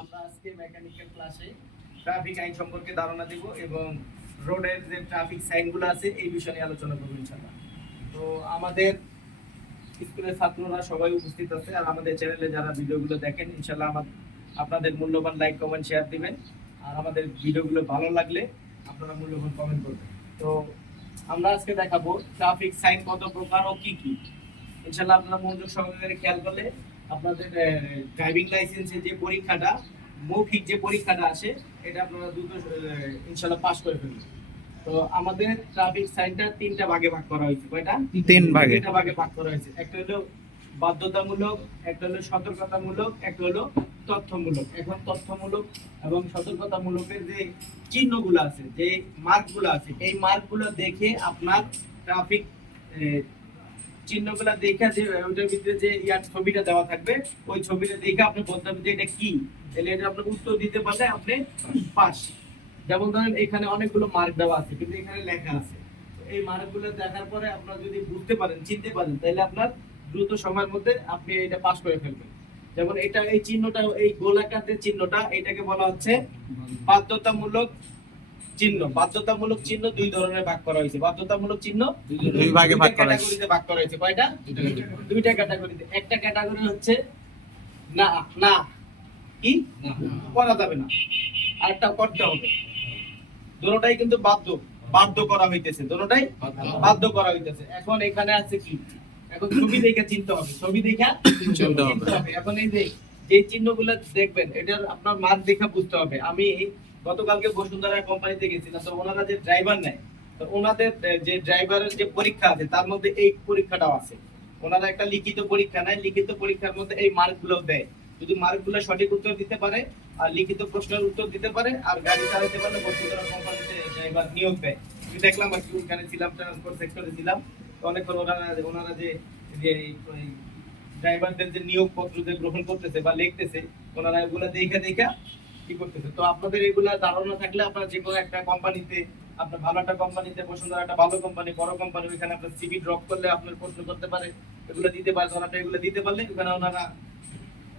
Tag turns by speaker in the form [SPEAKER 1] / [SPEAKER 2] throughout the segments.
[SPEAKER 1] আমরা আজকে মেকানিক্যাল ক্লাসে ট্রাফিক আইন সম্পর্কে ধারণা দেব এবং রোডের যে ট্রাফিক সাইনগুলো আছে, এই বিষয় নিয়ে আলোচনা করব ইনশাল্লাহ তো আমাদের স্কুলের ছাত্ররা সবাই উপস্থিত আছে আর আমাদের চ্যানেলে যারা ভিডিওগুলো দেখেন ইনশাল্লাহ আমার আপনাদের মূল্যবান লাইক কমেন্ট শেয়ার দিবেন। আর আমাদের ভিডিওগুলো ভালো লাগলে আপনারা মূল্যবান কমেন্ট করবেন। তো আমরা আজকে দেখাবো ট্রাফিক সাইন কত প্রকার ও কি কি। ইনশাল্লাহ আপনারা মনোযোগ সহকারে খেয়াল করলে আপনাদের ড্রাইভিং লাইসেন্সের যে পরীক্ষাটা মৌখিক যে পরীক্ষাটা আসে এটা আপনারা দ্রুত ইনশাল্লাহ পাস করে ফেলবেন তো আমাদের ট্রাফিক সাইনটা তিনটা ভাগে ভাগ করা হয়েছে। কয়টা?
[SPEAKER 2] তিন ভাগে।
[SPEAKER 1] তিনটা ভাগে ভাগ করা হয়েছে। একটা হলো বাধ্যতামূলক একটা হলো সতর্কতামূলক একটা হলো তথ্যমূলক। এখন তথ্যমূলক এবং সতর্কতামূলকের যে চিহ্নগুলো আছে যে মার্কগুলো আছে এই মার্কগুলো দেখে আপনার ট্রাফিক চিহ্নগুলো যে ভিতরে যে ইয়ার ছবিটা দেওয়া থাকবে, ওই ছবিটা দেখে আপনি বলতে হবে যে এটা কি? তাহলে এটা আপনি উত্তর দিতে পারলে আপনি পাস। যেমন ধরেন এখানে অনেকগুলো মার্ক দেওয়া আছে, কিন্তু এখানে লেখা আছে। এই মার্কগুলো দেখার পরে আপনারা যদি বুঝতে পারেন, চিনতে পারেন, তাহলে আপনার দ্রুত সময়ের মধ্যে আপনি এটা পাস করে ফেলবেন। যেমন এটা, এই চিহ্নটা, এই গোলাকার যে চিহ্নটা, এটাকে বলা হচ্ছে বাধ্যতামূলক চিহ্ন বাধ্যতামূলক চিহ্ন দুই ধরনের ভাগ করা হয়েছে। বাধ্যতামূলক চিহ্ন
[SPEAKER 2] দুই ভাগে ভাগ করা হয়েছে।
[SPEAKER 1] ক্যাটাগরিতে ভাগ করা হয়েছে। কয়টা? দুইটা ক্যাটাগরিতে একটা ক্যাটাগরি হচ্ছে না না কি? করা যাবে না। আরেকটা করতে হবে। দুটোটাই কিন্তু বাধ্য বাধ্য করা হইতেছে। দুটোটাই বাধ্য। করা হইতেছে। এখন এখানে আছে কি? এখন ছবি দেখে চিনতে হবে। ছবি দেখে
[SPEAKER 2] চিনতে হবে।
[SPEAKER 1] এখন এই যে যে চিহ্নগুলো দেখবেন এটা আপনার মার্ক দেখে বুঝতে হবে। আমি গতকালকে বসুন্ধরা কোম্পানিতে গেছিলাম তো ওনারা যে ড্রাইভার নেয়, তো ওনাদের যে ড্রাইভারের যে পরীক্ষা আছে, তার মধ্যে এই পরীক্ষাটাও আছে। ওনারা একটা লিখিত পরীক্ষা নেয়, লিখিত পরীক্ষার মধ্যে এই মার্কগুলো দেয়। যদি মার্কগুলো সঠিক উত্তর দিতে পারে, আর লিখিত প্রশ্নের উত্তর দিতে পারে, আর গাড়ি চালাতে পারলে বসুন্ধরা কোম্পানিতে ড্রাইভার নিয়োগ দেয়। আমি দেখলাম আর কি ওখানে ছিলাম ট্রান্সপোর্ট সেক্টরে ছিলাম, তো অনেকক্ষণ ওনারা ওনারা যে ড্রাইভারদের যে নিয়োগ পত্র যে গ্রহণ করতেছে বা লিখতেছে, ওনারা এগুলো দেখে দেখে কি করতেছে। তো আপনাদের এগুলা ধারণা থাকলে আপনারা যে কোনো একটা কোম্পানিতে আপনার ভালো একটা কোম্পানিতে বসুন্ধরা একটা ভালো কোম্পানি বড় কোম্পানি ওইখানে আপনার সিভি ড্রপ করলে আপনার প্রশ্ন করতে পারে। এগুলো দিতে পারে, ওনারা এগুলো দিতে পারলে ওখানে ওনারা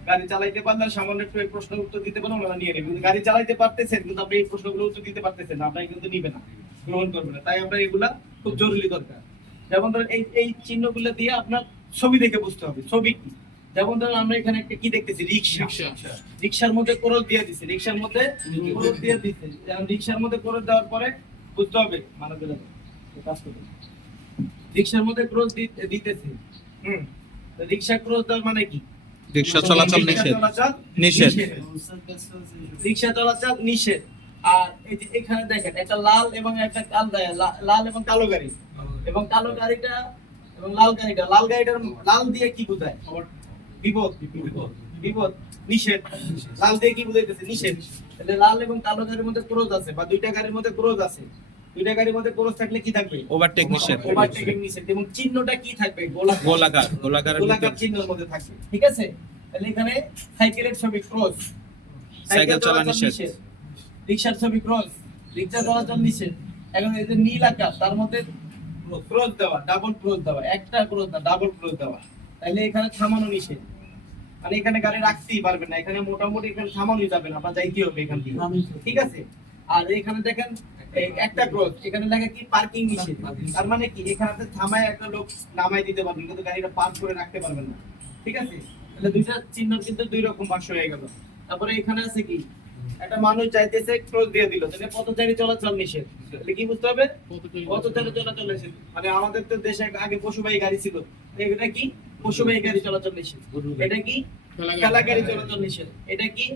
[SPEAKER 1] গাড়ি চালাইতে পারলে সামান্য একটু এই প্রশ্ন উত্তর দিতে পারলে ওনারা নিয়ে নেবে। গাড়ি চালাইতে পারতেছেন, কিন্তু আপনি এই প্রশ্নগুলো উত্তর দিতে পারতেছেন না আপনারা কিন্তু নিবে না, গ্রহণ করবে না। তাই আমরা এগুলা খুব জরুরি দরকার। যেমন ধরেন এই এই চিহ্নগুলো দিয়ে আপনার ছবি দেখে বুঝতে হবে। ছবি কি? যেমন ধরুন আমরা এখানে একটা কি দেখতেছি? রিক্সা। রিক্সার মধ্যে কোরস দিয়ে দিছে রিক্সার মধ্যে কোরস দিয়ে দিছে। যেমন রিক্সার মধ্যে কোরস দেওয়ার পরে বুঝতে হবে মানে দিলে কাজ করবে রিক্সার মধ্যে ক্রস দিতেছে। হুম। রিক্সা ক্রস দেওয়ার মানে কি?
[SPEAKER 2] রিক্সা চলাচল নিষেধ। নিষেধ।
[SPEAKER 1] রিক্সা চলাচল নিষেধ। আর এই যে এখানে দেখেন একটা লাল এবং একটা কাল লাল এবং কালো গাড়ি। এবং কালো গাড়িটা এবং লাল গাড়িটা লাল গাড়িটার লাল দিয়ে কি বোঝায়? বিপদ বিপদ নিষেধ। লাল দিয়ে কি বুঝাইতেছে? নিষেধ। তাহলে লাল এবং কালো গাড়ির মধ্যে ক্রোজ আছে বা দুইটা গাড়ির মধ্যে ক্রোজ আছে। দুইটা গাড়ির মধ্যে থাকলে কি থাকবে?
[SPEAKER 2] ওভারটেক নিষেধ।
[SPEAKER 1] ওভারটেকিং নিষেধ। এবং চিহ্নটা কি থাকবে? গোলাকার।
[SPEAKER 2] গোলাকার গোলাকারের
[SPEAKER 1] গোলাকার চিহ্নের মধ্যে থাকবে। ঠিক আছে? তাহলে এখানে সাইকেলের ছবি ক্রস
[SPEAKER 2] সাইকেল চলা নিষেধ।
[SPEAKER 1] রিক্সার ছবি ক্রস রিক্সা চলাচল নিষেধ। এখন এই যে নীল আকাশ তার মধ্যে ক্রস দেওয়া ডাবল ক্রস দেওয়া। একটা ক্রস না ডাবল ক্রস দেওয়া। তাহলে এখানে থামানো নিষেধ। মানে এখানে গাড়ি রাখতেই পারবেন না। এখানে মোটামুটি এখানে থামানোই যাবে না আপনার যাইতে হবে এখান থেকে ঠিক আছে? আর এখানে দেখেন একটা ক্রস এখানে লেখা কি পার্কিং নিষেধ। তার মানে কি এখানে আপনি থামায় একটা লোক নামাই দিতে পারবেন কিন্তু গাড়িটা পার্ক করে রাখতে পারবেন না। ঠিক আছে? তাহলে দুইটা চিহ্ন কিন্তু দুই রকম বাক্স হয়ে গেল। তারপরে এখানে আছে কি? একটা মানুষ যাইতেছে ক্রস দিয়ে দিল। তাহলে পথচারী চলাচল নিষেধ। তাহলে কি বুঝতে হবে? পথচারী চলাচল নিষেধ। মানে আমাদের তো দেশে আগে পশুবাহী গাড়ি ছিল। এটা কি? পশুবাহী গাড়ি চলাচল নিষেধ। এটা কি? খেলা গাড়ি চলাচল নিষেধ। এটা কি?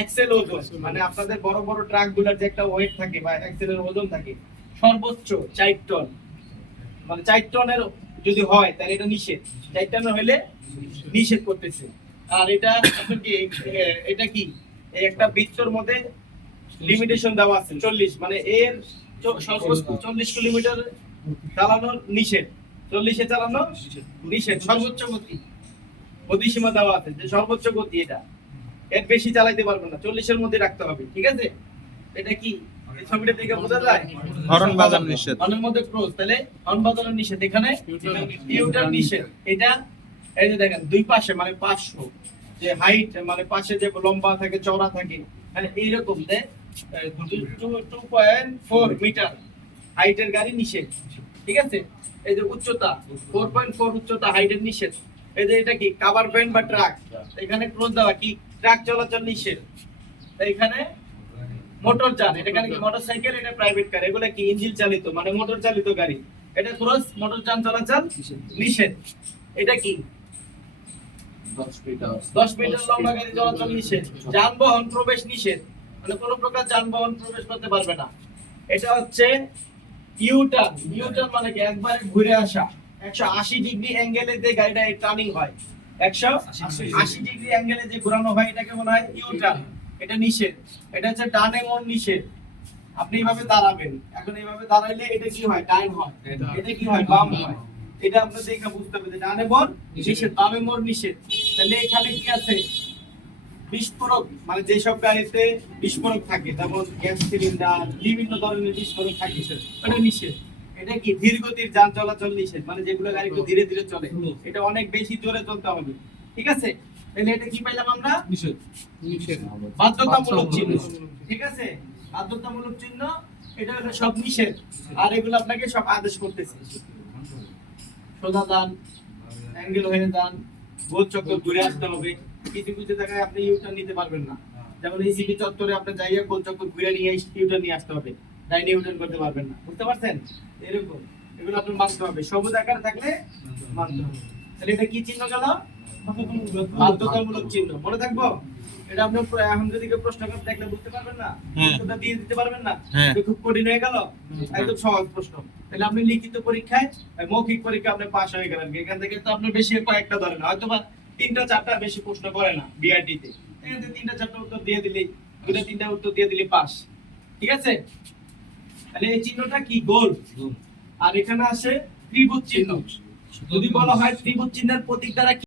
[SPEAKER 1] এক্সেল ওজন। মানে আপনাদের বড় বড় ট্রাকগুলার যে একটা ওয়েট থাকে বা এক্সেলের ওজন থাকে সর্বোচ্চ চার টন। মানে চার টনের যদি হয় তাহলে এটা নিষেধ। চার টনের হইলে নিষেধ করতেছে। আর এটা কি এটা কি? এই একটা বৃত্তর মধ্যে লিমিটেশন দেওয়া আছে চল্লিশ। মানে এর সর্বোচ্চ চল্লিশ কিলোমিটার চালানোর নিষেধ। চল্লিশে চালানো? নিষেধ সর্বোচ্চ গতি। গতিসীমা দেওয়া আছে যে সর্বোচ্চ গতি এটা। এর বেশি চালাইতে পারবেন না। চল্লিশের মধ্যে রাখতে হবে ঠিক আছে? এটা কি? ছবিটা দেখে বোঝা যায়?
[SPEAKER 2] হরন বাজানো নিষেধ।
[SPEAKER 1] হর্নের মধ্যে ক্রস তাহলে হর্ন বাজানোর নিষেধ। এখানে ইউটার নিষেধ। এটা এই যে দেখেন দুই পাশে মানে পাঁচশো যে হাইট মানে পাশে যে লম্বা থাকে চওড়া থাকে মানে এইরকম যে টু পয়েন্ট ফোর মিটার হাইটের গাড়ি নিষেধ। ঠিক আছে? এই যে উচ্চতা ফোর পয়েন্ট ফোর উচ্চতা হাইটের নিষেধ। এই যে এটা কি? কাভার ভ্যান বা ট্রাক এখানে ক্রস দেওয়া কি? ট্রাক চলাচল নিষেধ। এখানে মোটর যান এটা কি? মোটরসাইকেল এটা প্রাইভেট কার এগুলো কি? ইঞ্জিন চালিত মানে মোটর চালিত গাড়ি। এটা ক্রস মোটর যান চলাচল নিষেধ। এটা কি? দশ মিটার লম্বা গাড়ি চলাচল নিষেধ। যানবাহন প্রবেশ নিষেধ। মানে কোনো প্রকার যানবাহন প্রবেশ করতে পারবে না। এটা হচ্ছে ইউটার্ন ইউটার্ন মানে কি? একবারে ঘুরে আসা। একশো আশি ডিগ্রি অ্যাঙ্গেলে যে গাড়িটা টার্নিং হয়। একশো আশি ডিগ্রি। অ্যাঙ্গেলে যে ঘোরানো হয় এটাকে বলা হয় ইউটার্ন এটা নিষেধ। এটা হচ্ছে ডানে মন নিষেধ। আপনি এইভাবে দাঁড়াবেন। এখন এইভাবে দাঁড়াইলে এটা কি হয়? ডাইন হয়। এটা। কি হয়? বাম হয়। এটা আপনি দেখে বুঝতে হবে যে ডানে মোড় নিষেধ। বামে মোড় নিষেধ। তাহলে এখানে কি আছে? বিস্ফোরক মানে যেসব গাড়িতে বিস্ফোরক থাকে যেমন গ্যাস সিলিন্ডার বিভিন্ন ধরনের বিস্ফোরক থাকে ওটা নিষেধ। এটা কি ধীর গতির যান চলাচল নিষেধ? মানে যেগুলো গাড়ি ধীরে ধীরে চলে। এটা অনেক বেশি জোরে চলতে হবে। ঠিক আছে? তাহলে এটা কি পাইলাম আমরা? বাধ্যতামূলক চিহ্ন। ঠিক আছে? বাধ্যতামূলক চিহ্ন এটা হলো সব নিষেধ। আর এগুলো আপনাকে সব আদেশ করতেছে। সোজা দান অ্যাঙ্গেল হয়ে দান গোল চক্র ঘুরে আসতে হবে। কিছু কিছু জায়গায় আপনি ইউটার্ন নিতে পারবেন না। যেমন চত্বরে আপনার জায়গায় গোল চক্র ঘুরে নিয়ে ইউটার্ন নিয়ে আসতে হবে। ডাইনে ইউটার্ন করতে পারবেন না। বুঝতে পারছেন? এরকম। এগুলো আপনার মানতে হবে। সবুজ আকার থাকলে মানতে হবে। তাহলে এটা কি চিহ্ন গেল? বাধ্যতামূলক চিহ্ন। মনে থাকব? এটা আপনি এখন যদি প্রশ্ন করে দেখলে বুঝতে পারবেন না।
[SPEAKER 2] হ্যাঁ।
[SPEAKER 1] উত্তরটা দিয়ে দিতে পারবেন না।
[SPEAKER 2] হ্যাঁ।
[SPEAKER 1] খুব কঠিন হয়ে গেল। একদম সহজ প্রশ্ন। তাহলে আপনি লিখিত পরীক্ষায় মৌখিক পরীক্ষা আপনি পাস হয়ে গেলেন। এখান থেকে তো আপনি বেশি কয়েকটা ধরেন। হয়তো বা তিনটা চারটা বেশি প্রশ্ন করে না বিআরটিতে তিনটা চারটা উত্তর দিয়ে দিলি দুটা তিনটা উত্তর দিয়ে দিলি পাস। ঠিক আছে? তাহলে এই চিহ্নটা কি? গোল। আর এখানে আসে ত্রিভুজ চিহ্ন। যদি বলা হয় ত্রিভুজ চিহ্নের প্রতীক দ্বারা